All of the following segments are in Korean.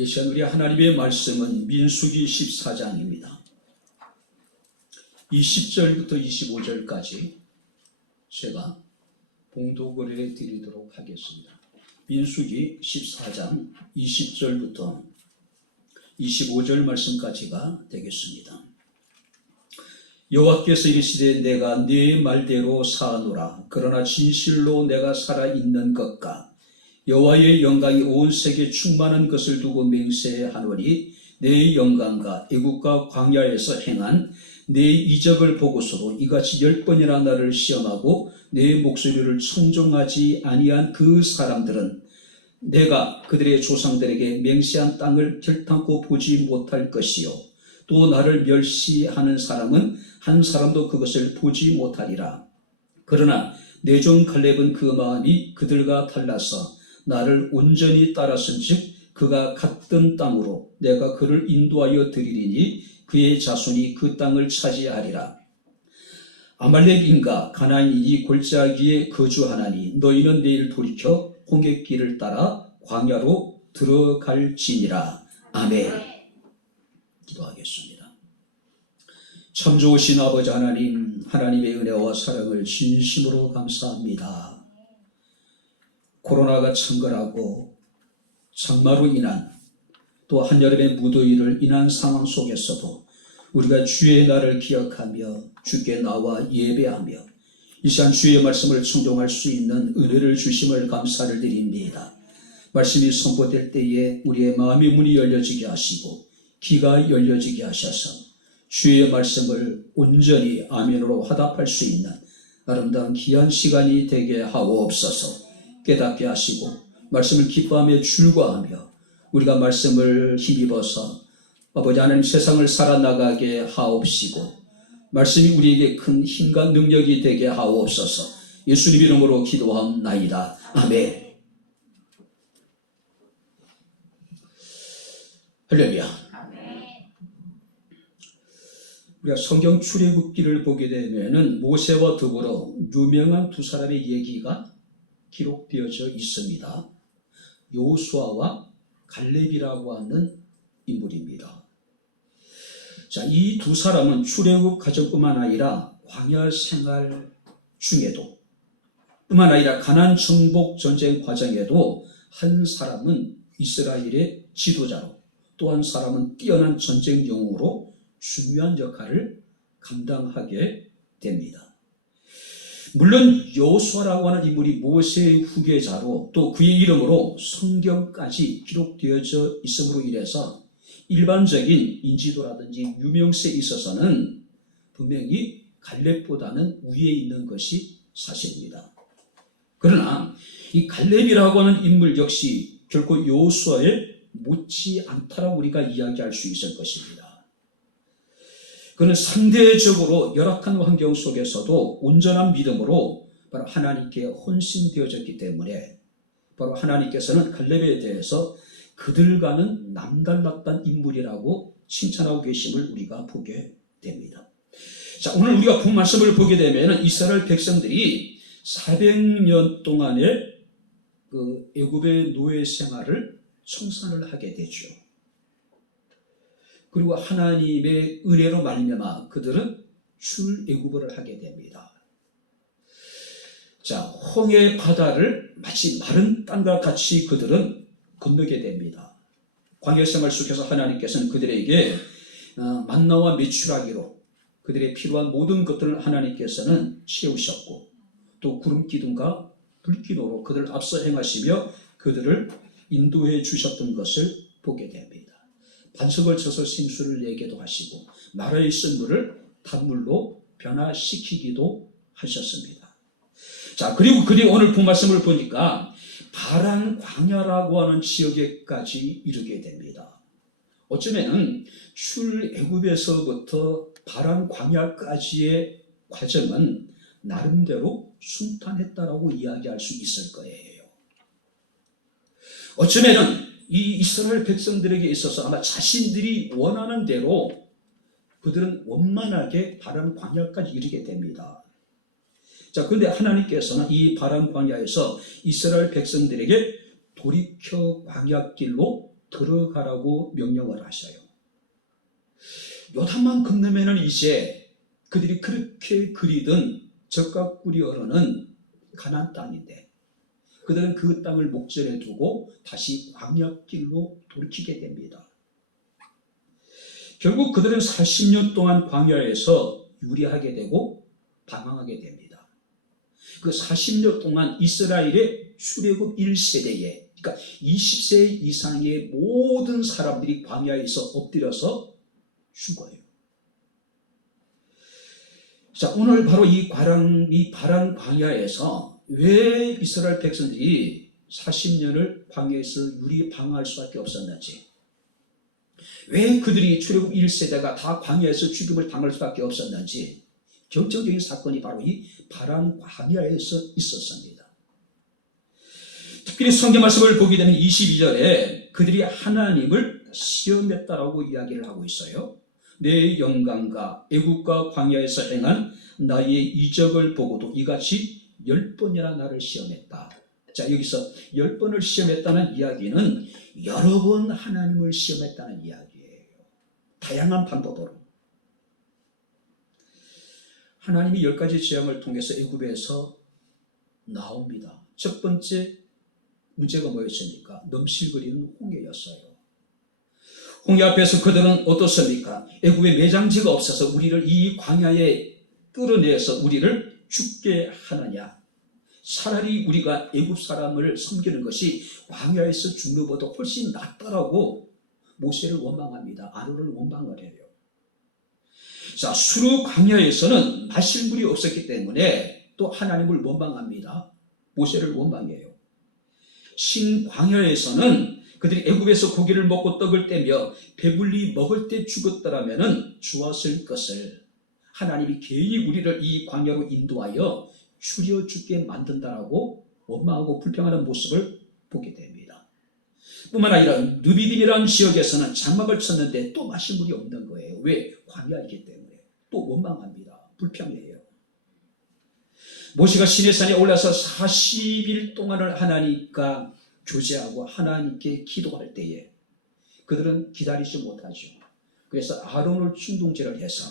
이 시간 우리 하나님의 말씀은 민수기 14장입니다. 20절부터 25절까지 제가 봉독을 해드리도록 하겠습니다. 민수기 14장 20절부터 25절 말씀까지가 되겠습니다. 여호와께서 이르시되 내가 네 말대로 사하노라. 그러나 진실로 내가 살아있는 것과 여호와의 영광이 온 세계에 충만한 것을 두고 맹세하노니 내 영광과 애국과 광야에서 행한 내 이적을 보고서도 이같이 10번이나 나를 시험하고 내 목소리를 청종하지 아니한 그 사람들은 내가 그들의 조상들에게 맹세한 땅을 결탄코 보지 못할 것이요 또 나를 멸시하는 사람은 한 사람도 그것을 보지 못하리라. 그러나 내 종 갈렙은 그 마음이 그들과 달라서 나를 온전히 따랐은즉 그가 갔던 땅으로 내가 그를 인도하여 드리리니 그의 자손이 그 땅을 차지하리라. 아말렉인과 가나안인이 골짜기에 거주하나니 너희는 내일 돌이켜 홍해길을 따라 광야로 들어갈지니라. 아멘. 기도하겠습니다. 참 좋으신 아버지 하나님, 하나님의 은혜와 사랑을 진심으로 감사합니다. 코로나가 창궐하고 장마로 인한 또 한여름의 무더위를 인한 상황 속에서도 우리가 주의 날을 기억하며 주께 나와 예배하며 이 시간 주의 말씀을 청종할 수 있는 은혜를 주심을 감사를 드립니다. 말씀이 선포될 때에 우리의 마음의 문이 열려지게 하시고 귀가 열려지게 하셔서 주의 말씀을 온전히 아멘으로 화답할 수 있는 아름다운 귀한 시간이 되게 하옵소서. 깨닫게 하시고 말씀을 기뻐하며 즐거워하며 우리가 말씀을 힘입어서 아버지 하나님 세상을 살아나가게 하옵시고 말씀이 우리에게 큰 힘과 능력이 되게 하옵소서. 예수님 이름으로 기도합나이다. 아멘. 할렐루야. 우리가 성경 출애굽기를 보게 되면은 모세와 더불어 유명한 두 사람의 얘기가 기록되어져 있습니다. 여호수아와 갈렙이라고 하는 인물입니다. 자, 이 두 사람은 출애굽 과정뿐만 아니라 광야 생활 중에도 뿐만 아니라 가나안 정복 전쟁 과정에도 한 사람은 이스라엘의 지도자로 또 한 사람은 뛰어난 전쟁 영웅으로 중요한 역할을 감당하게 됩니다. 물론 여호수아라고 하는 인물이 모세의 후계자로 또 그의 이름으로 성경까지 기록되어져 있음으로 인해서 일반적인 인지도라든지 유명세에 있어서는 분명히 갈렙보다는 위에 있는 것이 사실입니다. 그러나 이 갈렙이라고 하는 인물 역시 결코 여호수아에 못지 않다라고 우리가 이야기할 수 있을 것입니다. 그는 상대적으로 열악한 환경 속에서도 온전한 믿음으로 바로 하나님께 헌신되어졌기 때문에 바로 하나님께서는 갈렙에 대해서 그들과는 남달랐던 인물이라고 칭찬하고 계심을 우리가 보게 됩니다. 자, 오늘 우리가 본 말씀을 보게 되면 이스라엘 백성들이 400년 동안의 그 애굽의 노예 생활을 청산을 하게 되죠. 그리고 하나님의 은혜로 말미암아 그들은 출애굽을 하게 됩니다. 자, 홍해 바다를 마치 마른 땅과 같이 그들은 건너게 됩니다. 광야 생활 속에서 하나님께서는 그들에게 만나와 메추라기로 그들의 필요한 모든 것들을 하나님께서는 채우셨고 또 구름 기둥과 불 기둥으로 그들을 앞서 행하시며 그들을 인도해 주셨던 것을 보게 됩니다. 반석을 쳐서 생수를 내게도 하시고 나라의 쓴 물을 단물로 변화시키기도 하셨습니다. 자, 그리고 그들이 오늘 본 말씀을 보니까 바란 광야라고 하는 지역에까지 이르게 됩니다. 어쩌면 출애굽에서부터 바란 광야까지의 과정은 나름대로 순탄했다라고 이야기할 수 있을 거예요. 어쩌면은 이 이스라엘 백성들에게 있어서 아마 자신들이 원하는 대로 그들은 원만하게 바란 광야까지 이르게 됩니다. 자, 그런데 하나님께서는 이 바란 광야에서 이스라엘 백성들에게 돌이켜 광야길로 들어가라고 명령을 하셔요. 요단만 건너면은 이제 그들이 그렇게 그리던 젖과 꿀이 흐르는 가나안 땅인데 그들은 그 땅을 목전에 두고 다시 광야길로 돌이키게 됩니다. 결국 그들은 40년 동안 광야에서 유리하게 되고 방황하게 됩니다. 그 40년 동안 이스라엘의 출애굽 1세대에 그러니까 20세 이상의 모든 사람들이 광야에서 엎드려서 죽어요. 자, 오늘 바로 이 바란 광야에서 왜 이스라엘 백성들이 40년을 광야에서 유리 방황할 수밖에 없었는지, 왜 그들이 출애굽 1세대가 다 광야에서 죽임을 당할 수밖에 없었는지 결정적인 사건이 바로 이 바란 광야에서 있었습니다. 특별히 성경 말씀을 보게 되면 22절에 그들이 하나님을 시험했다라고 이야기를 하고 있어요. 내 영광과 애국과 광야에서 행한 나의 이적을 보고도 이같이 10번이나 나를 시험했다. 자, 여기서 10번을 시험했다는 이야기는 여러 번 하나님을 시험했다는 이야기예요. 다양한 방법으로. 하나님이 10가지 재앙을 통해서 애굽에서 나옵니다. 첫 번째 문제가 뭐였습니까? 넘실거리는 홍해였어요. 홍해 앞에서 그들은 어떻습니까? 애굽에 매장지가 없어서 우리를 이 광야에 끌어내서 우리를 죽게 하느냐? 차라리 우리가 애굽 사람을 섬기는 것이 광야에서 죽는 것보다 훨씬 낫다라고 모세를 원망합니다. 아론을 원망을 해요. 자, 수르 광야에서는 마실 물이 없었기 때문에 또 하나님을 원망합니다. 모세를 원망해요. 신 광야에서는 그들이 애굽에서 고기를 먹고 떡을 떼며 배불리 먹을 때 죽었더라면 좋았을 것을 하나님이 괜히 우리를 이 광야로 인도하여 추려 죽게 만든다라고 원망하고 불평하는 모습을 보게 됩니다. 뿐만 아니라 느비딤이라는 지역에서는 장막을 쳤는데 또 마실 물이 없는 거예요. 왜? 광야이기 때문에. 또 원망합니다. 불평해요. 모세가 시내산에 올라서 40일 동안을 하나님과 교제하고 하나님께 기도할 때에 그들은 기다리지 못하죠. 그래서 아론을 충동제를 해서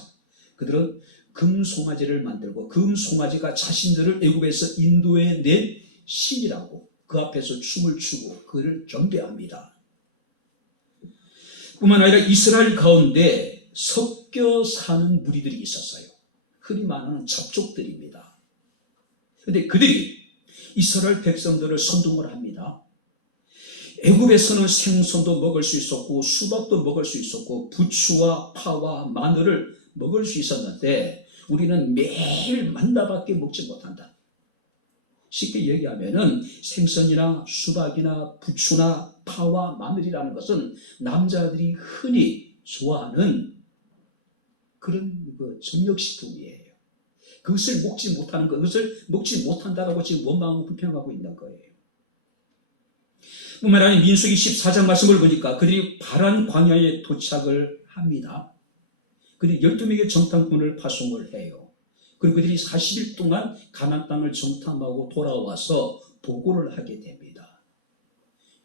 그들은 금송아지를 만들고 금송아지가 자신들을 애굽에서 인도해 낸 신이라고 그 앞에서 춤을 추고 그를 경배합니다. 뿐만 아니라 이스라엘 가운데 섞여 사는 무리들이 있었어요. 흔히 말하는 첩족들입니다. 그런데 그들이 이스라엘 백성들을 선동을 합니다. 애굽에서는 생선도 먹을 수 있었고 수박도 먹을 수 있었고 부추와 파와 마늘을 먹을 수 있었는데 우리는 매일 만나밖에 먹지 못한다. 쉽게 얘기하면은 생선이나 수박이나 부추나 파와 마늘이라는 것은 남자들이 흔히 좋아하는 그런 정력식품이에요. 그것을 먹지 못하는 것, 그것을 먹지 못한다라고 지금 원망하고 불평하고 있는 거예요. 뿐만 아니라 민수기 14장 말씀을 보니까 그들이 바란 광야에 도착을 합니다. 그들이 12명의 정탐꾼을 파송을 해요. 그리고 그들이 40일 동안 가나안 땅을 정탐하고 돌아와서 보고를 하게 됩니다.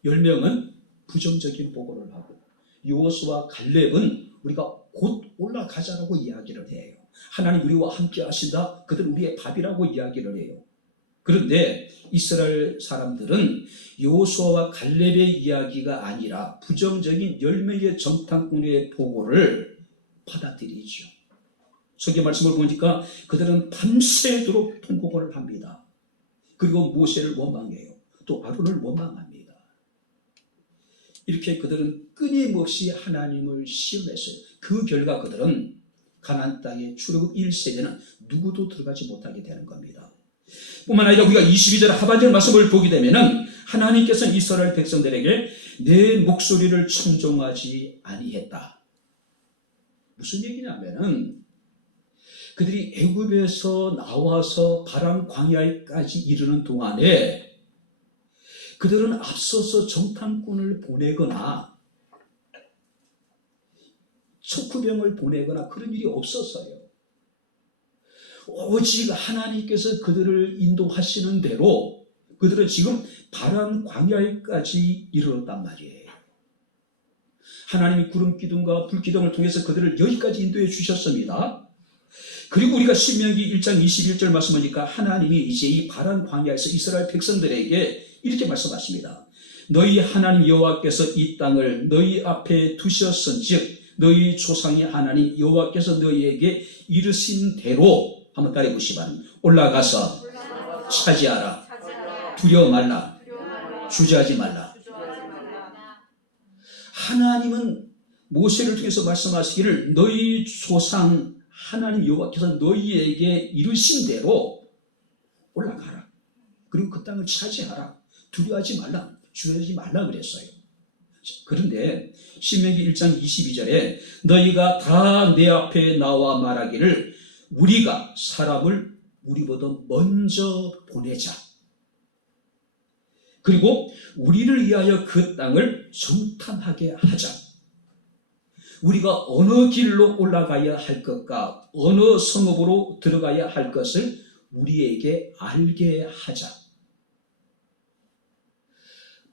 10명은 부정적인 보고를 하고 여호수아와 갈렙은 우리가 곧 올라가자라고 이야기를 해요. 하나님 우리와 함께 하신다. 그들 우리의 밥이라고 이야기를 해요. 그런데 이스라엘 사람들은 여호수아와 갈렙의 이야기가 아니라 부정적인 10명의 정탐꾼의 보고를 받아들이죠. 성경 말씀을 보니까 그들은 밤새도록 통곡을 합니다. 그리고 모세를 원망해요. 또 아론을 원망합니다. 이렇게 그들은 끊임없이 하나님을 시험했어요. 그 결과 그들은 가나안 땅의 출애굽 1세대는 누구도 들어가지 못하게 되는 겁니다. 뿐만 아니라 우리가 22절 하반절 말씀을 보게 되면은 하나님께서는 이스라엘 백성들에게 내 목소리를 청종하지 아니했다. 무슨 얘기냐면은 그들이 애굽에서 나와서 바람 광야까지 이르는 동안에 그들은 앞서서 정탐꾼을 보내거나 척후병을 보내거나 그런 일이 없었어요. 오직 하나님께서 그들을 인도하시는 대로 그들은 지금 바람 광야까지 이르렀단 말이에요. 하나님이 구름 기둥과 불 기둥을 통해서 그들을 여기까지 인도해 주셨습니다. 그리고 우리가 신명기 1장 21절 말씀 보니까 하나님이 이제 이 바란 광야에서 이스라엘 백성들에게 이렇게 말씀하십니다. 너희 하나님 여호와께서 이 땅을 너희 앞에 두셨은즉 너희 조상의 하나님 여호와께서 너희에게 이르신 대로 한번 따라해 보시면 올라가서 차지하라. 두려워 말라. 주저하지 말라. 하나님은 모세를 통해서 말씀하시기를 너희 조상 하나님 여호와께서 너희에게 이르신 대로 올라가라. 그리고 그 땅을 차지하라. 두려워하지 말라. 주저하지 말라 그랬어요. 그런데 신명기 1장 22절에 너희가 다 내 앞에 나와 말하기를 우리가 사람을 우리보다 먼저 보내자. 그리고 우리를 위하여 그 땅을 정탐하게 하자. 우리가 어느 길로 올라가야 할 것과 어느 성읍으로 들어가야 할 것을 우리에게 알게 하자.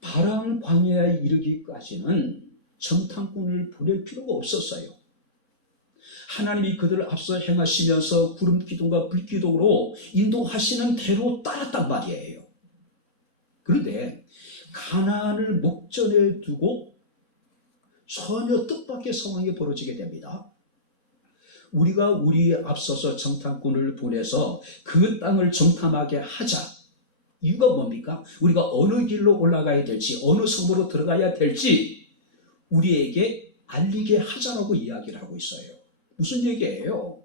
바람 광야에 이르기까지는 정탐꾼을 보낼 필요가 없었어요. 하나님이 그들을 앞서 행하시면서 구름 기둥과 불 기둥으로 인도하시는 대로 따랐단 말이에요. 그런데 가나안을 목전에 두고 전혀 뜻밖의 상황이 벌어지게 됩니다. 우리가 우리에 앞서서 정탐꾼을 보내서 그 땅을 정탐하게 하자. 이유가 뭡니까? 우리가 어느 길로 올라가야 될지 어느 성으로 들어가야 될지 우리에게 알리게 하자라고 이야기를 하고 있어요. 무슨 얘기예요?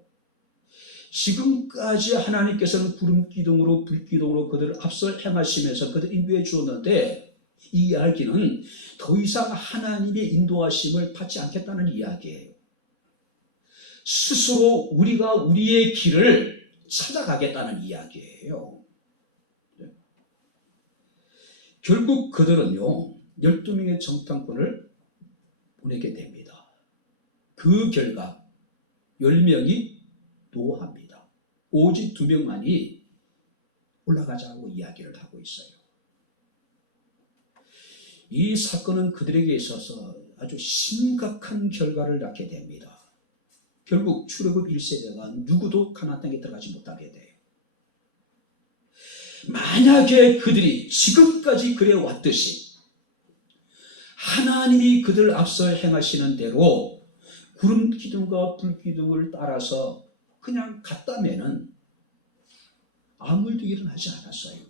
지금까지 하나님께서는 구름 기둥으로 불 기둥으로 그들을 앞서 행하시면서 그들을 인도해 주었는데 이 이야기는 더 이상 하나님의 인도하심을 받지 않겠다는 이야기예요. 스스로 우리가 우리의 길을 찾아가겠다는 이야기예요. 결국 그들은요 12명의 정탐꾼을 보내게 됩니다. 그 결과 10명이 노합니다. 오직 2명만이 올라가자고 이야기를 하고 있어요. 이 사건은 그들에게 있어서 아주 심각한 결과를 낳게 됩니다. 결국 출애굽 1세대가 누구도 가나안 땅에 들어가지 못하게 돼요. 만약에 그들이 지금까지 그래 왔듯이 하나님이 그들 앞서 행하시는 대로 구름 기둥과 불 기둥을 따라서 그냥 갔다면은 아무 일도 일어나지 않았어요.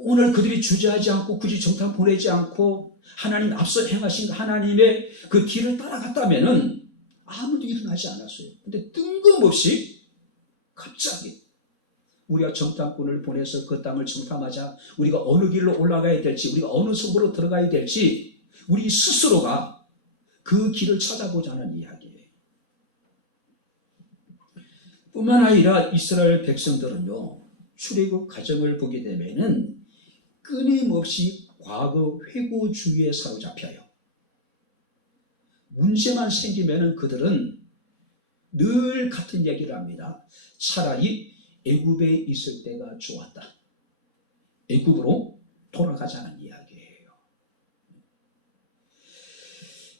오늘 그들이 주저하지 않고 굳이 정탐 보내지 않고 하나님 앞서 행하신 하나님의 그 길을 따라갔다면은 아무도 일어나지 않았어요. 근데 뜬금없이 갑자기 우리가 정탐꾼을 보내서 그 땅을 정탐하자. 우리가 어느 길로 올라가야 될지 우리가 어느 성으로 들어가야 될지 우리 스스로가 그 길을 찾아보자는 이야기예요. 뿐만 아니라 이스라엘 백성들은요 출애굽 과정을 보게 되면은 끊임없이 과거 회고주의에 사로잡혀요. 문제만 생기면은 그들은 늘 같은 얘기를 합니다. 차라리 애굽에 있을 때가 좋았다. 애굽으로 돌아가자는 이야기예요.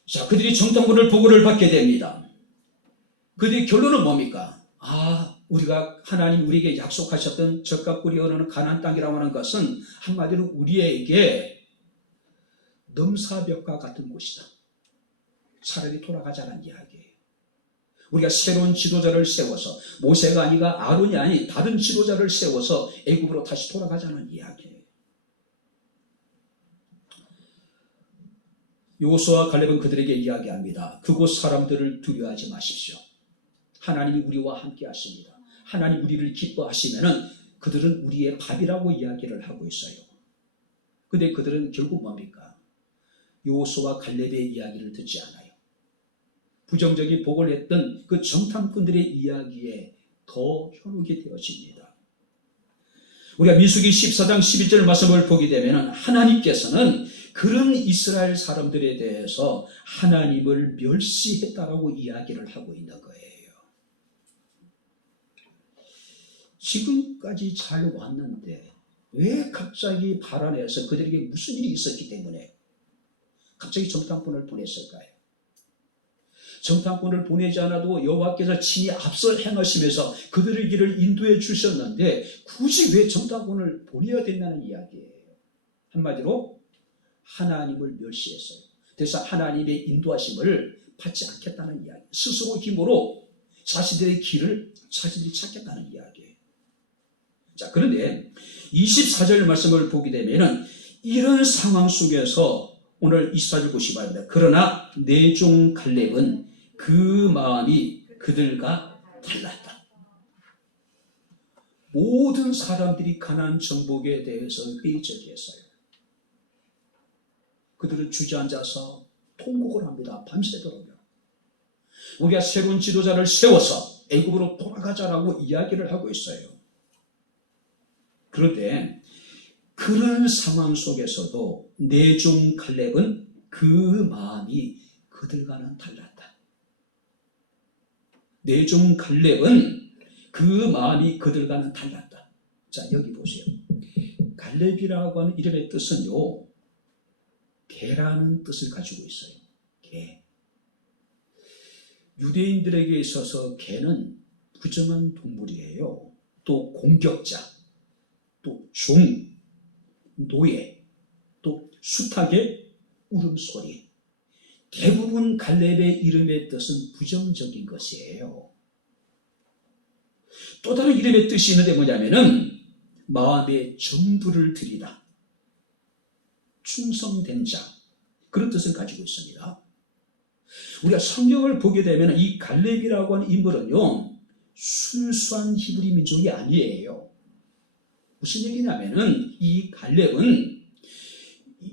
자, 그들이 정탐꾼을 보고를 받게 됩니다. 그들의 결론은 뭡니까? 우리가 하나님 우리에게 약속하셨던 젖과 꿀이 흐르는 가나안 땅이라고 하는 것은 한마디로 우리에게 넘사벽과 같은 곳이다. 차라리 돌아가자는 이야기예요. 우리가 새로운 지도자를 세워서 모세가 아니라 아론이 아닌 다른 지도자를 세워서 애굽으로 다시 돌아가자는 이야기예요. 여호수아와 갈렙은 그들에게 이야기합니다. 그곳 사람들을 두려워하지 마십시오. 하나님이 우리와 함께 하십니다. 하나님 우리를 기뻐하시면은 그들은 우리의 밥이라고 이야기를 하고 있어요. 근데 그들은 결국 뭡니까? 여호수아와 갈렙의 이야기를 듣지 않아요. 부정적인 보고를 했던 그 정탐꾼들의 이야기에 더 현혹이 되어집니다. 우리가 민수기 14장 11절 말씀을 보게 되면 하나님께서는 그런 이스라엘 사람들에 대해서 하나님을 멸시했다라고 이야기를 하고 있는 거예요. 지금까지 잘 왔는데 왜 갑자기 발안해서 그들에게 무슨 일이 있었기 때문에 갑자기 정탐꾼을 보냈을까요? 정탐꾼을 보내지 않아도 여호와께서 친히 앞서 행하시면서 그들의 길을 인도해 주셨는데 굳이 왜 정탐꾼을 보내야 된다는 이야기예요. 한마디로 하나님을 멸시했어요. 그래서 하나님의 인도하심을 받지 않겠다는 이야기. 스스로 힘으로 자신들의 길을 자신들이 찾겠다는 이야기예요. 자, 그런데 24절 말씀을 보게 되면은 이런 상황 속에서 오늘 24절 보시기 바랍니다. 그러나 내 종 갈렙은 그 마음이 그들과 달랐다. 모든 사람들이 가나안 정복에 대해서 회의적이었어요. 그들은 주저앉아서 통곡을 합니다. 밤새도록요. 우리가 새로운 지도자를 세워서 애굽으로 돌아가자라고 이야기를 하고 있어요. 그런데 그런 상황 속에서도 내 종 갈렙은 그 마음이 그들과는 달랐다. 내 종 갈렙은 그 마음이 그들과는 달랐다. 자, 여기 보세요. 갈렙이라고 하는 이름의 뜻은요, 개라는 뜻을 가지고 있어요. 개. 유대인들에게 있어서 개는 부정한 동물이에요. 또 공격자, 또 종, 노예, 또 수탉의 울음소리. 대부분 갈렙의 이름의 뜻은 부정적인 것이에요. 또 다른 이름의 뜻이 있는데 뭐냐면은 마음의 전부를 드리다, 충성된 자, 그런 뜻을 가지고 있습니다. 우리가 성경을 보게 되면 이 갈렙이라고 하는 인물은요, 순수한 히브리 민족이 아니에요. 무슨 얘기냐면은 이 갈렙은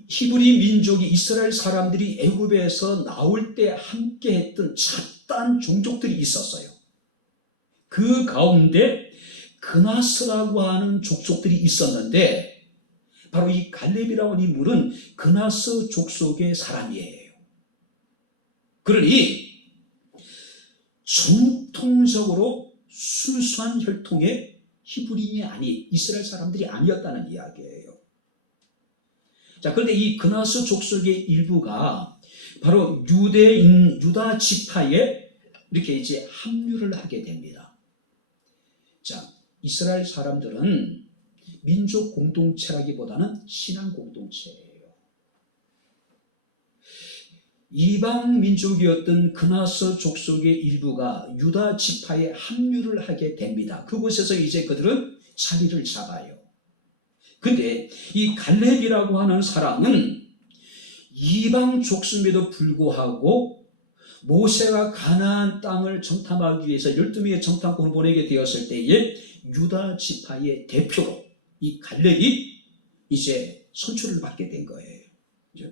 히브리 민족이, 이스라엘 사람들이 애굽에서 나올 때 함께 했던 찻단 종족들이 있었어요. 그 가운데 그나스라고 하는 족속들이 있었는데 바로 이 갈렙이라고 하는 인물은 그나스 족속의 사람이에요. 그러니 정통적으로 순수한 혈통의 히브리인이 아닌 이스라엘 사람들이 아니었다는 이야기예요. 자, 그런데 이 그나스 족속의 일부가 바로 유다 지파에 이렇게 이제 합류를 하게 됩니다. 자, 이스라엘 사람들은 민족 공동체라기보다는 신앙 공동체예요. 이방 민족이었던 그나스 족속의 일부가 유다 지파에 합류를 하게 됩니다. 그곳에서 이제 그들은 자리를 잡아요. 근데 이 갈렙이라고 하는 사람은 이방 족속임에도 불구하고 모세가 가나안 땅을 정탐하기 위해서 12명의 정탐꾼을 보내게 되었을 때에 유다 지파의 대표로 이 갈렙이 이제 선출을 받게 된 거예요. 그죠?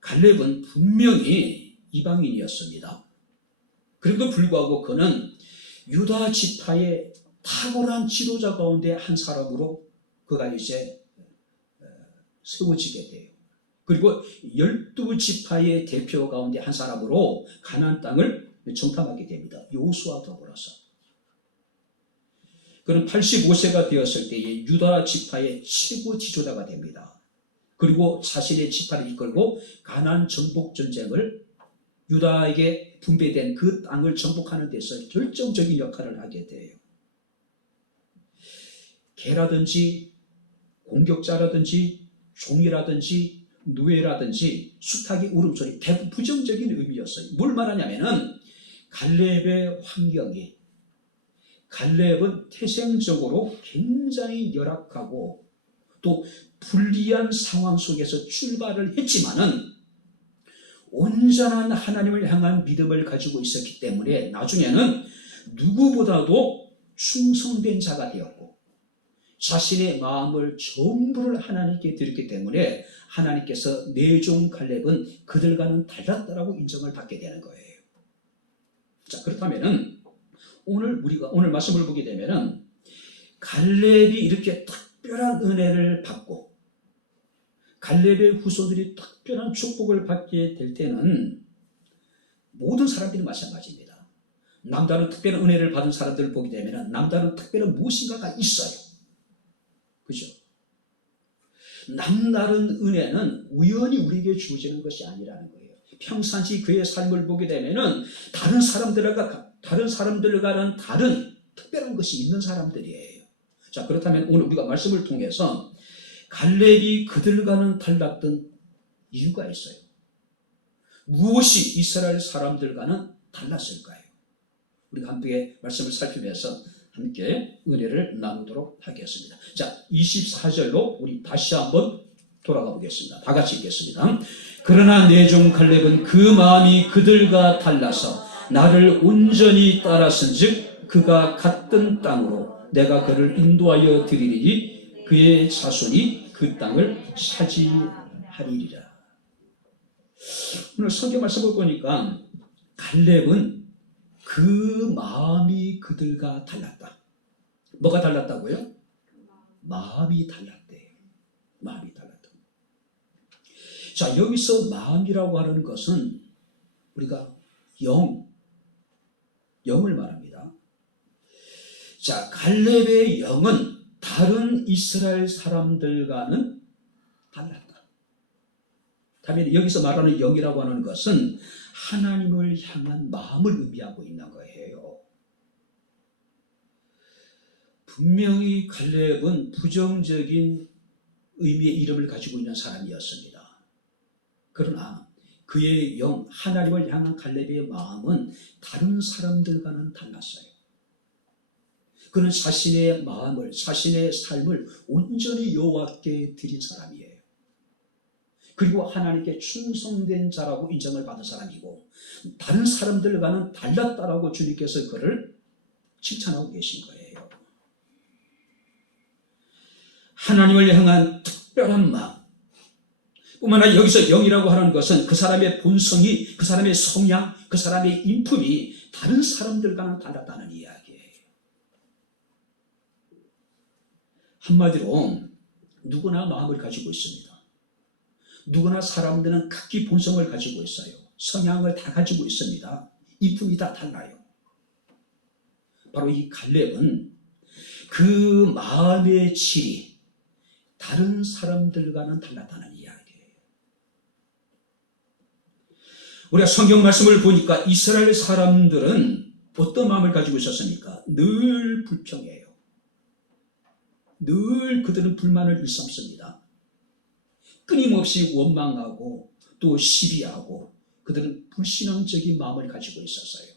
갈렙은 분명히 이방인이었습니다. 그럼에도 불구하고 그는 유다 지파의 탁월한 지도자 가운데 한 사람으로 그가 이제 세워지게 돼요. 그리고 12지파의 대표 가운데 한 사람으로 가나안 땅을 정탐하게 됩니다. 여호수아와 더불어서. 그는 85세가 되었을 때에 유다 지파의 최고 지도자가 됩니다. 그리고 자신의 지파를 이끌고 가나안 정복 전쟁을, 유다에게 분배된 그 땅을 정복하는 데서 결정적인 역할을 하게 돼요. 개라든지 공격자라든지 종이라든지 노예라든지 수탉의 울음소리, 대부분 부정적인 의미였어요. 뭘 말하냐면은 갈렙의 환경이, 갈렙은 태생적으로 굉장히 열악하고 또 불리한 상황 속에서 출발을 했지만은 온전한 하나님을 향한 믿음을 가지고 있었기 때문에 나중에는 누구보다도 충성된 자가 되었고 자신의 마음을 전부를 하나님께 드렸기 때문에 하나님께서 내 종 갈렙은 그들과는 달랐다라고 인정을 받게 되는 거예요. 자, 그렇다면은 오늘 말씀을 보게 되면은 갈렙이 이렇게 특별한 은혜를 받고 갈렙의 후손들이 특별한 축복을 받게 될 때는 모든 사람들이 마찬가지입니다. 남다른 특별한 은혜를 받은 사람들을 보게 되면 남다른 특별한 무엇인가가 있어요. 그죠? 남다른 은혜는 우연히 우리에게 주어지는 것이 아니라는 거예요. 평상시 그의 삶을 보게 되면은 다른 사람들과는 다른 특별한 것이 있는 사람들이에요. 자, 그렇다면 오늘 우리가 말씀을 통해서 갈렙이 그들과는 달랐던 이유가 있어요. 무엇이 이스라엘 사람들과는 달랐을까요? 우리가 함께 말씀을 살피면서 함께 은혜를 나누도록 하겠습니다. 자, 24절로 우리 다시 한번 돌아가 보겠습니다. 다 같이 읽겠습니다. 그러나 내 종 갈렙은 그 마음이 그들과 달라서 나를 온전히 따랐은즉 그가 갔던 땅으로 내가 그를 인도하여 드리리니 그의 자손이 그 땅을 차지하리리라. 오늘 성경 말씀을 보니까 갈렙은 그 마음이 그들과 달랐다. 뭐가 달랐다고요? 마음이 달랐대요. 마음이 달랐다. 자, 여기서 마음이라고 하는 것은 우리가 영을 말합니다. 자, 갈렙의 영은 다른 이스라엘 사람들과는 달랐다. 다만 여기서 말하는 영이라고 하는 것은 하나님을 향한 마음을 의미하고 있는 거예요. 분명히 갈렙은 부정적인 의미의 이름을 가지고 있는 사람이었습니다. 그러나 그의 영, 하나님을 향한 갈렙의 마음은 다른 사람들과는 달랐어요. 그는 자신의 마음을, 자신의 삶을 온전히 여호와께 드린 사람이에요. 그리고 하나님께 충성된 자라고 인정을 받은 사람이고 다른 사람들과는 달랐다라고 주님께서 그를 칭찬하고 계신 거예요. 하나님을 향한 특별한 마음, 뿐만 아니라 여기서 영이라고 하는 것은 그 사람의 본성이, 그 사람의 성향, 그 사람의 인품이 다른 사람들과는 달랐다는 이야기예요. 한마디로 누구나 마음을 가지고 있습니다. 누구나 사람들은 각기 본성을 가지고 있어요. 성향을 다 가지고 있습니다. 인품이 다 달라요. 바로 이 갈렙은 그 마음의 질이 다른 사람들과는 달랐다는 이야기예요. 우리가 성경 말씀을 보니까 이스라엘 사람들은 어떤 마음을 가지고 있었습니까? 늘 불평해요. 늘 그들은 불만을 일삼습니다. 끊임없이 원망하고 또 시비하고 그들은 불신앙적인 마음을 가지고 있었어요.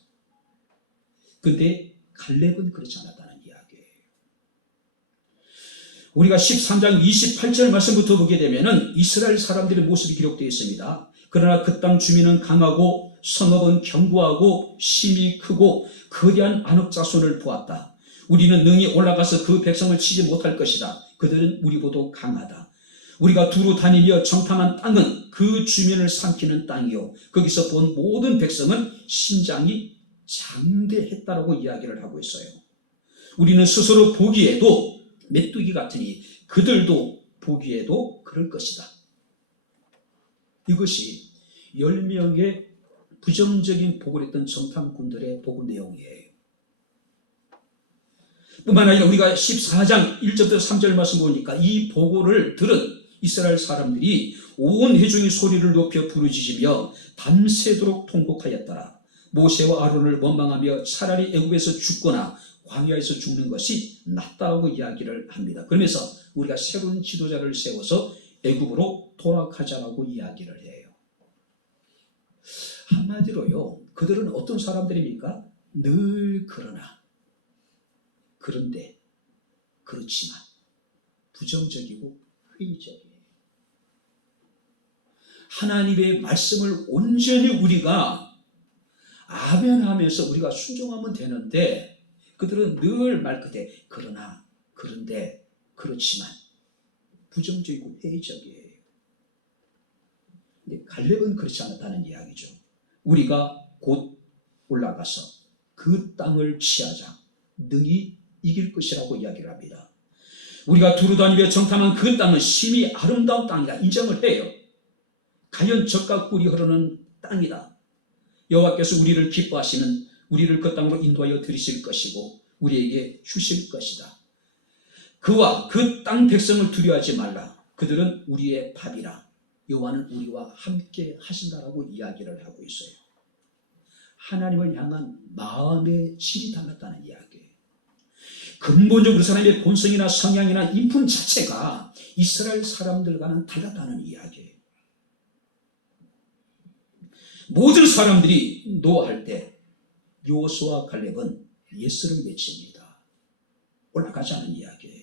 그런데 갈렙은 그렇지 않았다는 이야기예요. 우리가 13장 28절 말씀부터 보게 되면 이스라엘 사람들의 모습이 기록되어 있습니다. 그러나 그 땅 주민은 강하고 성읍은 견고하고 심이 크고 거대한 안업 자손을 보았다. 우리는 능히 올라가서 그 백성을 치지 못할 것이다. 그들은 우리보다 강하다. 우리가 두루 다니며 정탐한 땅은 그 주민을 삼키는 땅이요 거기서 본 모든 백성은 신장이 장대했다라고 이야기를 하고 있어요. 우리는 스스로 보기에도 메뚜기 같으니 그들도 보기에도 그럴 것이다. 이것이 10명의 부정적인 보고를 했던 정탐꾼들의 보고 내용이에요. 뿐만 아니라 우리가 14장 1절부터 3절 말씀 보니까 이 보고를 들은 이스라엘 사람들이 온 회중이 소리를 높여 부르짖으며 밤새도록 통곡하였더라. 모세와 아론을 원망하며 차라리 애굽에서 죽거나 광야에서 죽는 것이 낫다고 이야기를 합니다. 그러면서 우리가 새로운 지도자를 세워서 애굽으로 돌아가자라고 이야기를 해요. 한마디로요, 그들은 어떤 사람들입니까? 늘 그러나, 그런데, 그렇지만 부정적이고 회의적이에요. 하나님의 말씀을 온전히 우리가 아멘하면서 우리가 순종하면 되는데 그들은 늘 말 끝에 그러나, 그런데, 그렇지만 부정적이고 회의적이에요. 근데 갈렙은 그렇지 않았다는 이야기죠. 우리가 곧 올라가서 그 땅을 취하자 능히 이길 것이라고 이야기를 합니다. 우리가 두루다니며 정탐한 그 땅은 심히 아름다운 땅이다 인정을 해요. 가연 젖과 꿀이 흐르는 땅이다. 여호와께서 우리를 기뻐하시면 우리를 그 땅으로 인도하여 들이실 것이고 우리에게 주실 것이다. 그와 그 땅 백성을 두려워하지 말라. 그들은 우리의 밥이라 여호와는 우리와 함께 하신다라고 이야기를 하고 있어요. 하나님을 향한 마음의 질이 달랐다는 이야기예요. 근본적으로 사람의 본성이나 성향이나 인품 자체가 이스라엘 사람들과는 달랐다는 이야기예요. 모든 사람들이 노할 때 여호수아와 갈렙은 예스를 외칩니다. 올라가자는 이야기예요.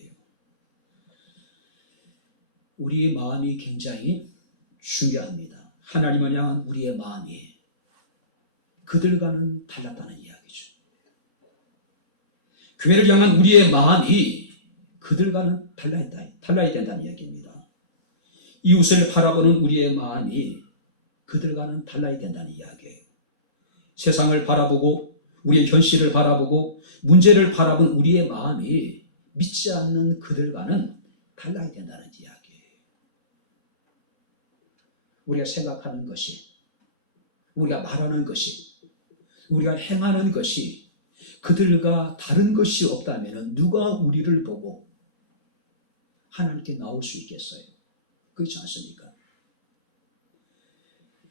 우리의 마음이 굉장히 중요합니다. 하나님을 향한 우리의 마음이 그들과는 달랐다는 이야기죠. 교회를 향한 우리의 마음이 그들과는 달라야 된다는 이야기입니다. 이웃을 바라보는 우리의 마음이 그들과는 달라야 된다는 이야기예요. 세상을 바라보고 우리의 현실을 바라보고 문제를 바라본 우리의 마음이 믿지 않는 그들과는 달라야 된다는 이야기예요. 우리가 생각하는 것이, 우리가 말하는 것이, 우리가 행하는 것이 그들과 다른 것이 없다면 누가 우리를 보고 하나님께 나올 수 있겠어요? 그렇지 않습니까?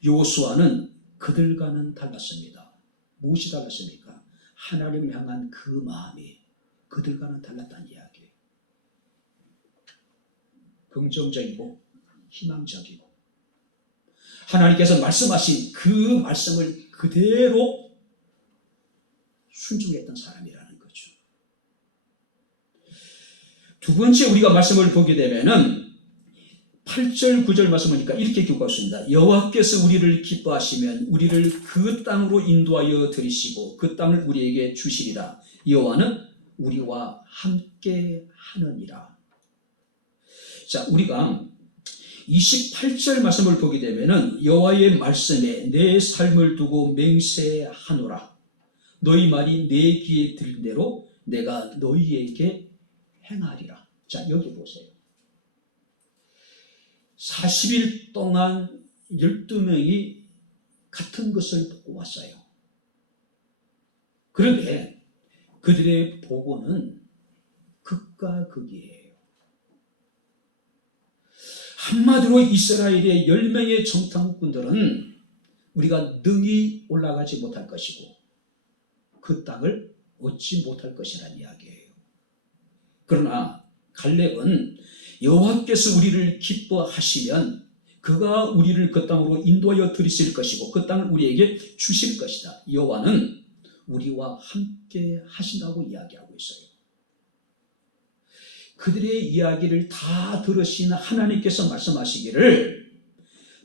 여호수아는 그들과는 달랐습니다. 무엇이 달랐습니까? 하나님을 향한 그 마음이 그들과는 달랐다는 이야기예요. 긍정적이고 희망적이고 하나님께서 말씀하신 그 말씀을 그대로 순종했던 사람이라는 거죠. 두 번째 우리가 말씀을 보게 되면은 8절 9절 말씀 보니까 이렇게 기록하셨습니다. 여호와께서 우리를 기뻐하시면 우리를 그 땅으로 인도하여 들이시고 그 땅을 우리에게 주시리라. 여호와는 우리와 함께 하느니라. 자, 우리가 28절 말씀을 보게 되면은 여호와의 말씀에 내 삶을 두고 맹세하노라. 너희 말이 내 귀에 들린 대로 내가 너희에게 행하리라. 자, 여기 보세요. 40일 동안 12명이 같은 것을 보고 왔어요. 그런데 그들의 보고는 극과 극이에요. 한마디로 이스라엘의 10명의 정탐꾼들은 우리가 능히 올라가지 못할 것이고 그 땅을 얻지 못할 것이라는 이야기예요. 그러나 갈렙은 여호와께서 우리를 기뻐하시면 그가 우리를 그 땅으로 인도하여 들이실 것이고 그 땅을 우리에게 주실 것이다. 여호와는 우리와 함께 하신다고 이야기하고 있어요. 그들의 이야기를 다 들으신 하나님께서 말씀하시기를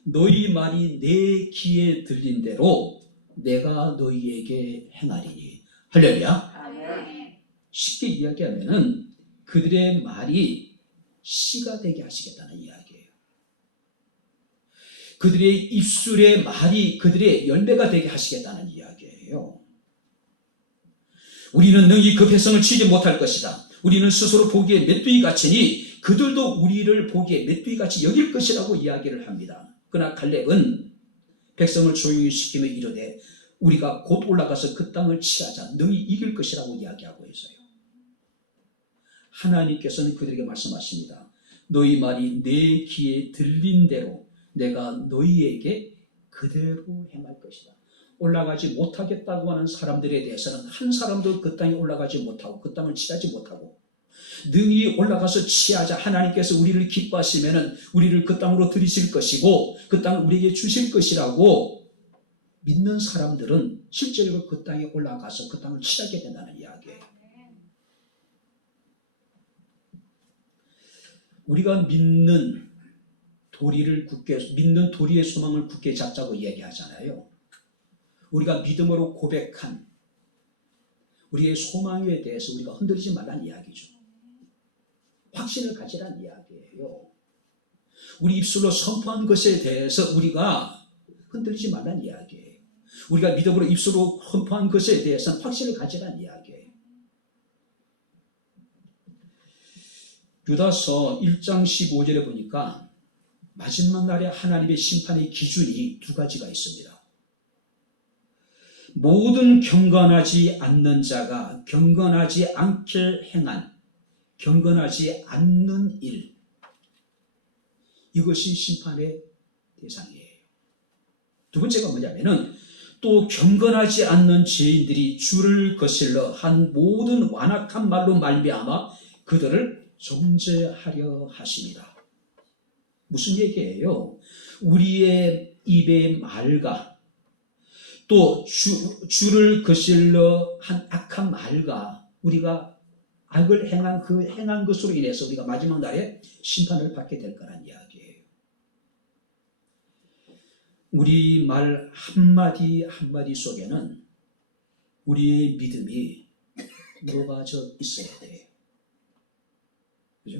너희 말이 내 귀에 들린 대로 내가 너희에게 행하리니. 할렐루야. 쉽게 이야기하면은 그들의 말이 씨가 되게 하시겠다는 이야기예요. 그들의 입술의 말이 그들의 열매가 되게 하시겠다는 이야기예요. 우리는 능히 그 백성을 치지 못할 것이다. 우리는 스스로 보기에 메뚜기 같으니 그들도 우리를 보기에 메뚜기 같이 여길 것이라고 이야기를 합니다. 그러나 갈렙은 백성을 조용히 시키며 이르되 우리가 곧 올라가서 그 땅을 취하자. 능히 이길 것이라고 이야기하고 있어요. 하나님께서는 그들에게 말씀하십니다. 너희 말이 내 귀에 들린 대로 내가 너희에게 그대로 행할 것이다. 올라가지 못하겠다고 하는 사람들에 대해서는 한 사람도 그 땅에 올라가지 못하고 그 땅을 취하지 못하고 능히 올라가서 취하자. 하나님께서 우리를 기뻐하시면 우리를 그 땅으로 들이실 것이고 그 땅을 우리에게 주실 것이라고 믿는 사람들은 실제로 그 땅에 올라가서 그 땅을 취하게 된다는 이야기예요. 우리가 믿는 도리의 소망을 굳게 잡자고 이야기하잖아요. 우리가 믿음으로 고백한 우리의 소망에 대해서 우리가 흔들리지 말라는 이야기죠. 확신을 가지라는 이야기예요. 우리 입술로 선포한 것에 대해서 우리가 흔들리지 말라는 이야기예요. 우리가 믿음으로 입술로 선포한 것에 대해서는 확신을 가지라는 이야기예요. 유다서 1장 15절에 보니까 마지막 날에 하나님의 심판의 기준이 두 가지가 있습니다. 모든 경건하지 않는 자가 경건하지 않게 행한 경건하지 않는 일, 이것이 심판의 대상이에요. 두 번째가 뭐냐면은 또 경건하지 않는 죄인들이 주를 거슬러 한 모든 완악한 말로 말미암아 그들을 정죄하려 하십니다. 무슨 얘기예요? 우리의 입의 말과 또 주를 거슬러 한 악한 말과 우리가 악을 행한 것으로 인해서 우리가 마지막 날에 심판을 받게 될 거란 이야기예요. 우리 말 한마디 한마디 속에는 우리의 믿음이 녹아져 있어야 돼요. 그죠?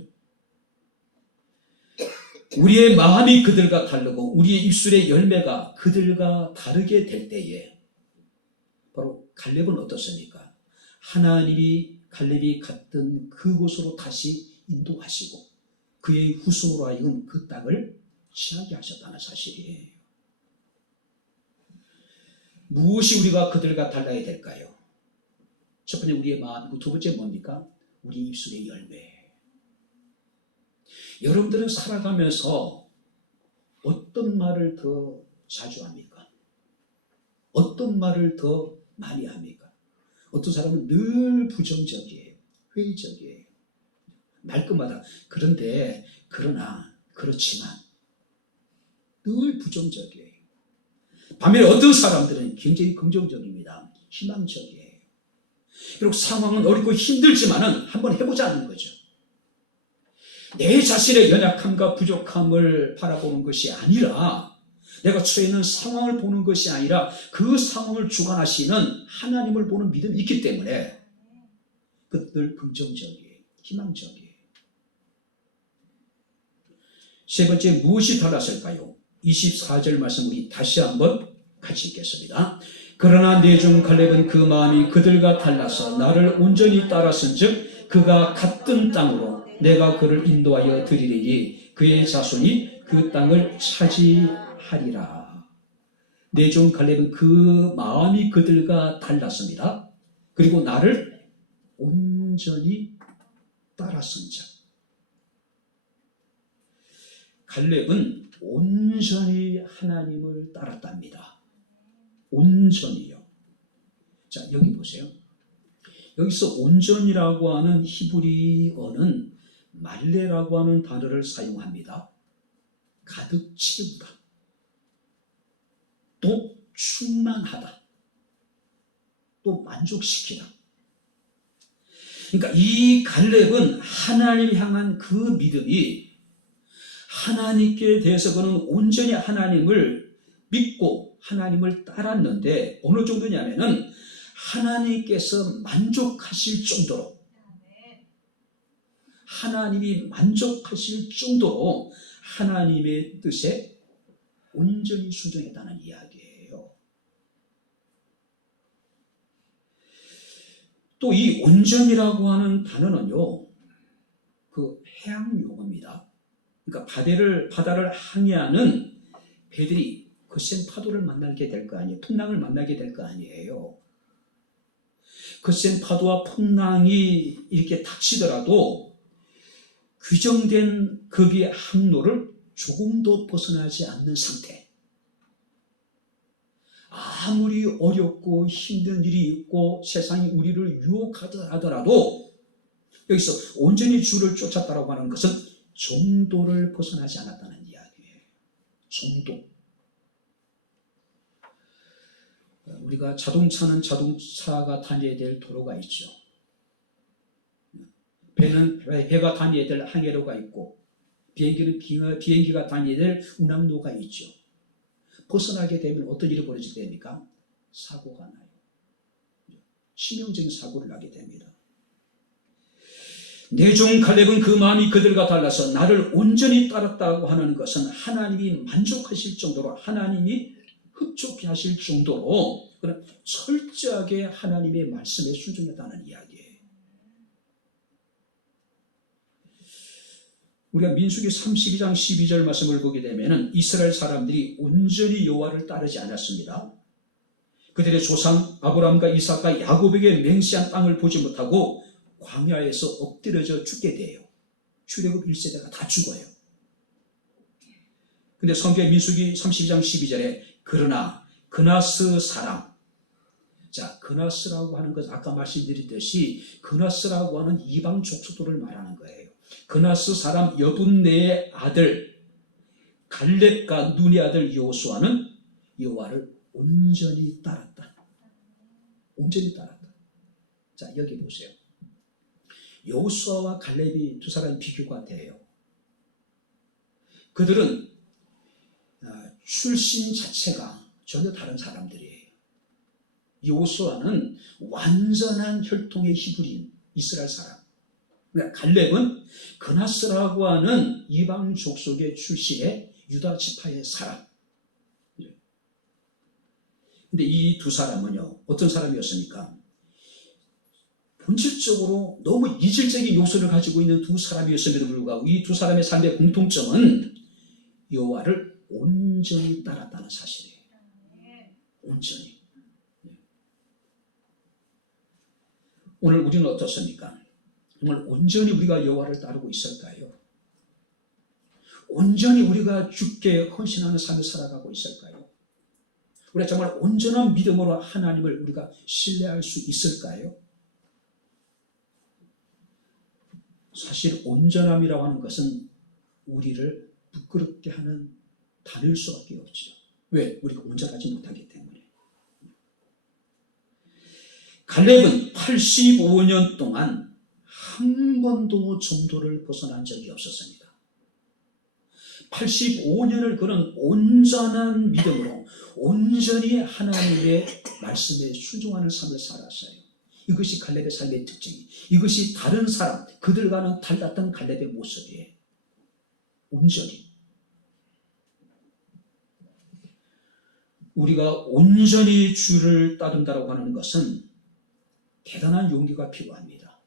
우리의 마음이 그들과 다르고 우리의 입술의 열매가 그들과 다르게 될 때에 바로 갈렙은 어떻습니까? 하나님이 갈렙이 갔던 그곳으로 다시 인도하시고 그의 후손으로 하여금 그 땅을 취하게 하셨다는 사실이에요. 무엇이 우리가 그들과 달라야 될까요? 첫 번째 우리의 마음이고 두 번째 뭡니까? 우리 입술의 열매. 여러분들은 살아가면서 어떤 말을 더 자주 합니까? 어떤 말을 더 많이 합니까? 어떤 사람은 늘 부정적이에요. 회의적이에요. 말끝마다 그런데 그러나 그렇지만 늘 부정적이에요. 반면에 어떤 사람들은 굉장히 긍정적입니다. 희망적이에요. 그리고 상황은 어렵고 힘들지만은 한번 해보자는 거죠. 내 자신의 연약함과 부족함을 바라보는 것이 아니라 내가 처해 있는 상황을 보는 것이 아니라 그 상황을 주관하시는 하나님을 보는 믿음이 있기 때문에 그들 긍정적이에요. 희망적이에요. 세 번째 무엇이 달랐을까요? 24절 말씀 우리 다시 한번 같이 읽겠습니다. 그러나 내 중 갈렙은 그 마음이 그들과 달라서 나를 온전히 따랐은즉 그가 갔던 땅으로 내가 그를 인도하여 드리리니 그의 자손이 그 땅을 차지하리라. 내 종 갈렙은 그 마음이 그들과 달랐습니다. 그리고 나를 온전히 따랐은즉. 갈렙은 온전히 하나님을 따랐답니다. 온전히요. 자, 여기 보세요. 여기서 온전이라고 하는 히브리어는 말레라고 하는 단어를 사용합니다. 가득 채우다. 또 충만하다. 또 만족시키다. 그러니까 이 갈렙은 하나님을 향한 그 믿음이 하나님께 대해서 그는 온전히 하나님을 믿고 하나님을 따랐는데 어느 정도냐면은 하나님께서 만족하실 정도로 하나님이 만족하실 정도로 하나님의 뜻에 온전히 순종했다는 이야기예요. 또 이 온전이라고 하는 단어는요, 그 해양 용어입니다. 그러니까 바다를 항해하는 배들이 거센 파도를 만나게 될 거 아니에요. 풍랑을 만나게 될 거 아니에요. 거센 파도와 풍랑이 이렇게 닥치더라도 규정된 거기에 항로를 조금도 벗어나지 않는 상태. 아무리 어렵고 힘든 일이 있고 세상이 우리를 유혹하더라도 여기서 온전히 주를 쫓았다고 하는 것은 정도를 벗어나지 않았다는 이야기예요. 정도. 우리가 자동차는 자동차가 다녀야 될 도로가 있죠. 배는 배가 다녀야 될 항해로가 있고 비행기는 비행기가 다녀야 될 운항로가 있죠. 벗어나게 되면 어떤 일이 벌어지게 됩니까? 사고가 나요. 치명적인 사고를 나게 됩니다. 내 종 갈렙은 그 마음이 그들과 달라서 나를 온전히 따랐다고 하는 것은 하나님이 만족하실 정도로 하나님이 흡족해 하실 정도로 그런 철저하게 하나님의 말씀에 순종했다는 이야기예요. 우리가 민수기 32장 12절 말씀을 보게 되면 이스라엘 사람들이 온전히 여호와를 따르지 않았습니다. 그들의 조상 아브라함과 이삭과 야곱에게 맹세한 땅을 보지 못하고 광야에서 엎드려져 죽게 돼요. 출애굽 1세대가 다 죽어요. 근데 성경 민수기 32장 12절에 그러나 그나스 사람, 자, 그나스라고 하는 것 아까 말씀드렸듯이 그나스라고 하는 이방 족속들을 말하는 거예요. 그나스 사람 여분네의 아들 갈렙과 눈의 아들 여호수아는 여호와를 온전히 따랐다. 온전히 따랐다. 자, 여기 보세요. 여호수아와 갈렙이 두 사람이 비교가 돼요. 그들은 출신 자체가 전혀 다른 사람들이에요. 여호수아는 완전한 혈통의 히브리인 이스라엘 사람. 그러니까 갈렙은 그나스라고 하는 이방 족속의 출신의 유다 지파의 사람. 근데 이 두 사람은요, 어떤 사람이었습니까? 본질적으로 너무 이질적인 요소를 가지고 있는 두 사람이었음에도 불구하고 이 두 사람의 삶의 공통점은 여호와를 온전히 따랐다는 사실이에요. 온전히. 오늘 우리는 어떻습니까? 오늘 온전히 우리가 여호와를 따르고 있을까요? 온전히 우리가 주께 헌신하는 삶을 살아가고 있을까요? 우리가 정말 온전한 믿음으로 하나님을 우리가 신뢰할 수 있을까요? 사실 온전함이라고 하는 것은 우리를 부끄럽게 하는 단어일 수밖에 없죠. 왜? 우리가 온전하지 못하기 때문에. 갈렙은 85년 동안 한 번도 정도를 벗어난 적이 없었습니다. 85년을 그런 온전한 믿음으로 온전히 하나님의 말씀에 순종하는 삶을 살았어요. 이것이 갈렙의 삶의 특징이에요. 이것이 다른 사람, 그들과는 달랐던 갈렙의 모습이에요. 온전히. 우리가 온전히 주를 따른다고 하는 것은 대단한 용기가 필요합니다.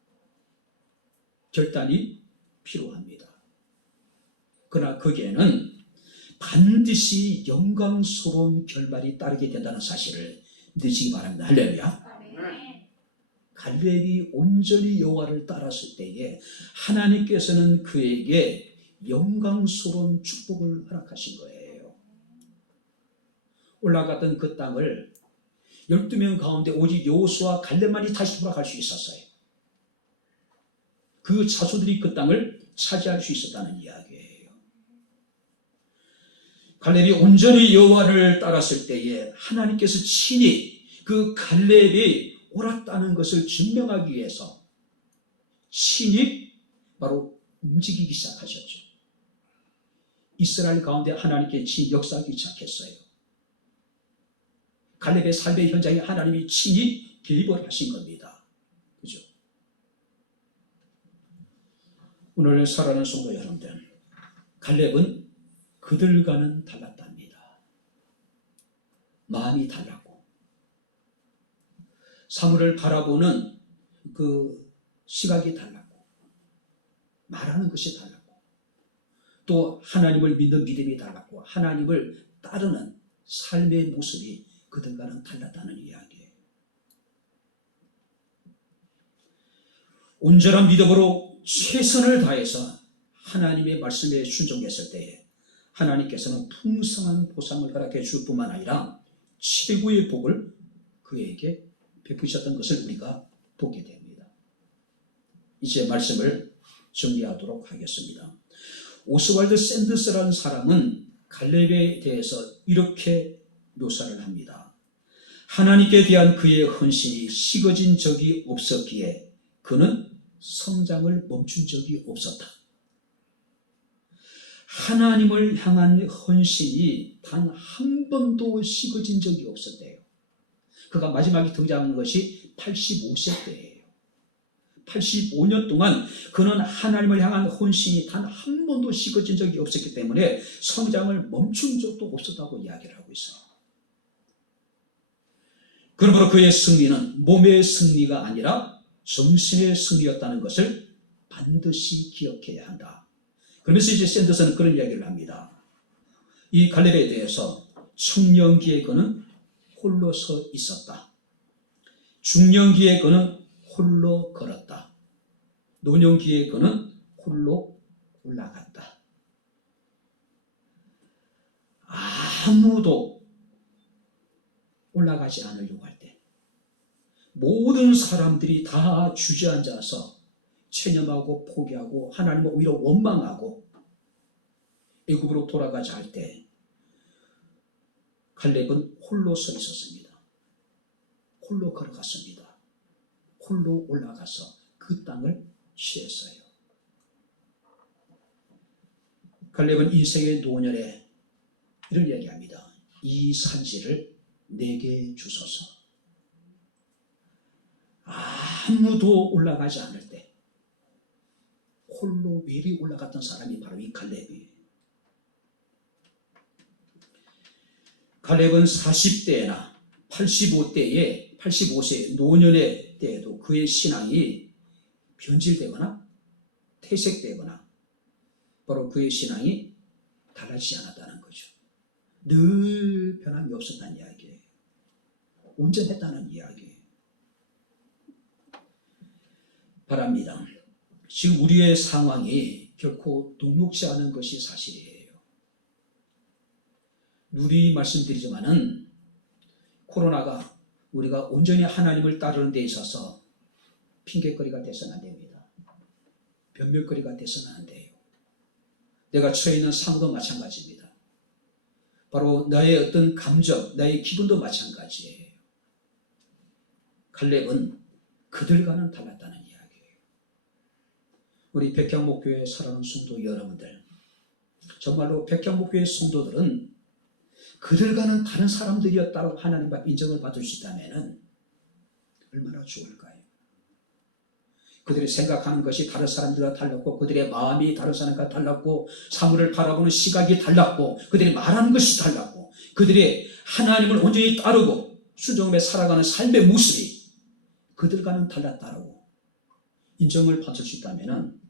결단이 필요합니다. 그러나 거기에는 반드시 영광스러운 결말이 따르게 된다는 사실을 믿으시기 바랍니다. 할렐루야. 갈렙이 온전히 여호와를 따랐을 때에 하나님께서는 그에게 영광스러운 축복을 허락하신 거예요. 올라갔던 그 땅을 12명 가운데 오직 여호수아 갈렙만이 다시 돌아갈 수 있었어요. 그 자손들이 그 땅을 차지할 수 있었다는 이야기예요. 갈렙이 온전히 여호와를 따랐을 때에 하나님께서 친히 그 갈렙이 옳았다는 것을 증명하기 위해서 친히 바로 움직이기 시작하셨죠. 이스라엘 가운데 하나님께 친히 역사하기 시작했어요. 갈렙의 삶의 현장에 하나님이 친히 개입을 하신 겁니다. 그죠? 오늘 사랑하는 성도 여러분들, 갈렙은 그들과는 달랐답니다. 마음이 달랐고 사물을 바라보는 그 시각이 달랐고 말하는 것이 달랐고 또 하나님을 믿는 믿음이 달랐고 하나님을 따르는 삶의 모습이 그들과는 달랐다는 이야기예요. 온전한 믿음으로 최선을 다해서 하나님의 말씀에 순종했을 때에 하나님께서는 풍성한 보상을 허락해 줄 뿐만 아니라 최고의 복을 그에게 베푸셨던 것을 우리가 보게 됩니다. 이제 말씀을 정리하도록 하겠습니다. 오스왈드 샌더스라는 사람은 갈렙에 대해서 이렇게 묘사를 합니다. 하나님께 대한 그의 헌신이 식어진 적이 없었기에 그는 성장을 멈춘 적이 없었다. 하나님을 향한 헌신이 단 한 번도 식어진 적이 없었대요. 그가 마지막에 등장한 것이 85세 때예요. 85년 동안 그는 하나님을 향한 헌신이 단 한 번도 식어진 적이 없었기 때문에 성장을 멈춘 적도 없었다고 이야기를 하고 있어요. 그러므로 그의 승리는 몸의 승리가 아니라 정신의 승리였다는 것을 반드시 기억해야 한다. 그러면서 이제 샌더스는 그런 이야기를 합니다. 이 갈렙에 대해서 청년기에 그는 홀로 서 있었다. 중년기에 그는 홀로 걸었다. 노년기에 그는 홀로 올라갔다. 아무도 올라가지 않으려고 할 때, 모든 사람들이 다 주저앉아서 체념하고 포기하고 하나님을 오히려 원망하고 애굽으로 돌아가자 할 때 갈렙은 홀로 서 있었습니다. 홀로 걸어갔습니다. 홀로 올라가서 그 땅을 취했어요. 갈렙은 인생의 노년에 이런 이야기합니다. 이 산지를 내게 주소서. 아무도 올라가지 않을 때 홀로 외리 올라갔던 사람이 바로 이 갈렙이에요. 갈렙은 40대나 85세 노년의 때에도 그의 신앙이 변질되거나 퇴색되거나 바로 그의 신앙이 달라지지 않았다는 거죠. 늘 변함이 없었다는 이야기예요. 온전했다는 이야기예요. 바랍니다. 지금 우리의 상황이 결코 녹록지 않은 것이 사실이에요. 누리 말씀드리지만은 코로나가 우리가 온전히 하나님을 따르는 데 있어서 핑계거리가 돼서는 안 됩니다. 변명거리가 돼서는 안 돼요. 내가 처해 있는 상황도 마찬가지입니다. 바로 나의 어떤 감정, 나의 기분도 마찬가지예요. 갈렙은 그들과는 달랐다는 이야기예요. 우리 백향목교회 사랑하는 성도 여러분들, 정말로 백향목교회 성도들은 그들과는 다른 사람들이었다고 하나님 앞 인정을 받을 수 있다면 얼마나 좋을까요? 그들이 생각하는 것이 다른 사람들과 달랐고, 그들의 마음이 다른 사람과 달랐고, 사물을 바라보는 시각이 달랐고, 그들이 말하는 것이 달랐고, 그들이 하나님을 온전히 따르고 순종하며 살아가는 삶의 모습이 그들과는 달랐다고 인정을 받을 수 있다면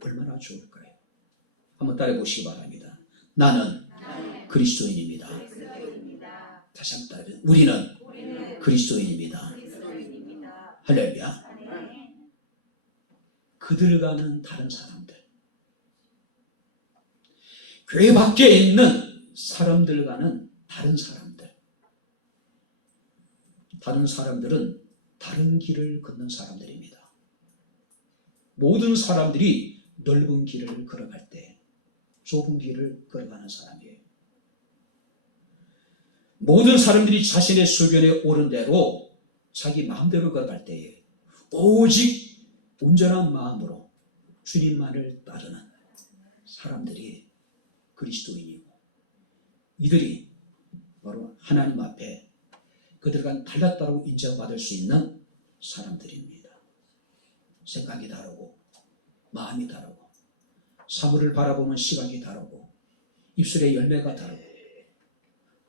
얼마나 좋을까요? 한번 따라해 보시기 바랍니다. 나는 그리스도인입니다. 다시 한번 따라해. 우리는 그리스도인입니다. 할렐루야. 그들과는 다른 사람들, 교회 밖에 있는 사람들과는 다른 사람들, 다른 사람들은 다른 길을 걷는 사람들입니다. 모든 사람들이 넓은 길을 걸어갈 때 좁은 길을 걸어가는 사람이에요. 모든 사람들이 자신의 소견에 옳은 대로 자기 마음대로 걸어갈 때에 오직 온전한 마음으로 주님만을 따르는 사람들이 그리스도인이고, 이들이 바로 하나님 앞에 그들과 달랐다고 인정받을 수 있는 사람들입니다. 생각이 다르고 마음이 다르고 사물을 바라보는 시각이 다르고 입술의 열매가 다르고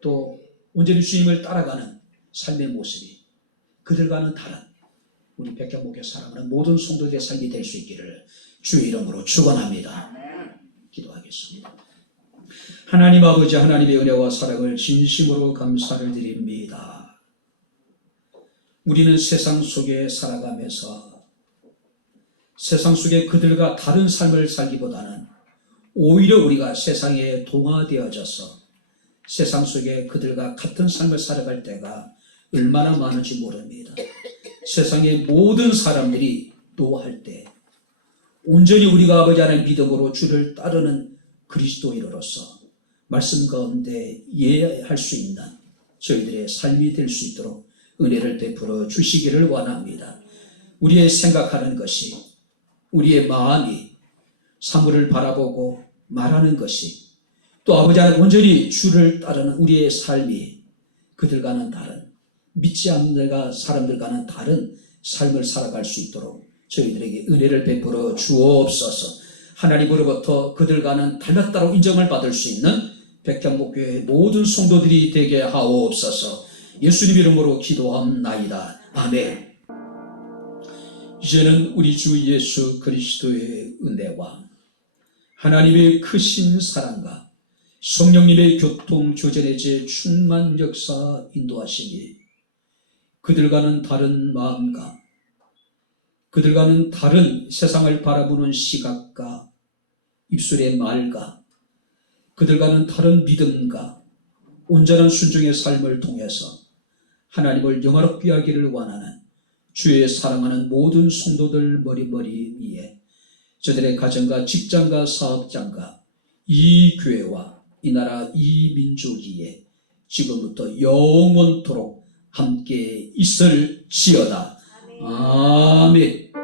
또 온전히 주님을 따라가는 삶의 모습이 그들과는 다른 우리 백향목에 살아가는 모든 성도들의 삶이 될 수 있기를 주의 이름으로 축원합니다. 기도하겠습니다. 하나님 아버지, 하나님의 은혜와 사랑을 진심으로 감사를 드립니다. 우리는 세상 속에 살아가면서 세상 속에 그들과 다른 삶을 살기보다는 오히려 우리가 세상에 동화되어져서 세상 속에 그들과 같은 삶을 살아갈 때가 얼마나 많은지 모릅니다. 세상의 모든 사람들이 노할 때 온전히 우리가 아버지 하나님의 믿음으로 주를 따르는 그리스도인으로서 말씀 가운데 이해할 수 있는 저희들의 삶이 될 수 있도록 은혜를 베풀어 주시기를 원합니다. 우리의 생각하는 것이, 우리의 마음이, 사물을 바라보고 말하는 것이, 또 아버지 하나님 온전히 주를 따르는 우리의 삶이 그들과는 다른, 믿지 않는 사람들과는 다른 삶을 살아갈 수 있도록 저희들에게 은혜를 베풀어 주옵소서. 하나님으로부터 그들과는 달랐다고 인정을 받을 수 있는 백향목교회의 모든 성도들이 되게 하옵소서. 예수님 이름으로 기도합나이다. 아멘. 이제는 우리 주 예수 그리스도의 은혜와 하나님의 크신 사랑과 성령님의 교통 조전의 제 충만 역사 인도하시니 그들과는 다른 마음과 그들과는 다른 세상을 바라보는 시각과 입술의 말과 그들과는 다른 믿음과 온전한 순종의 삶을 통해서 하나님을 영화롭게 하기를 원하는 주의 사랑하는 모든 성도들 머리 위에 저들의 가정과 직장과 사업장과 이 교회와 이 나라 이 민족 위에 지금부터 영원토록 함께 있을지어다. 아멘.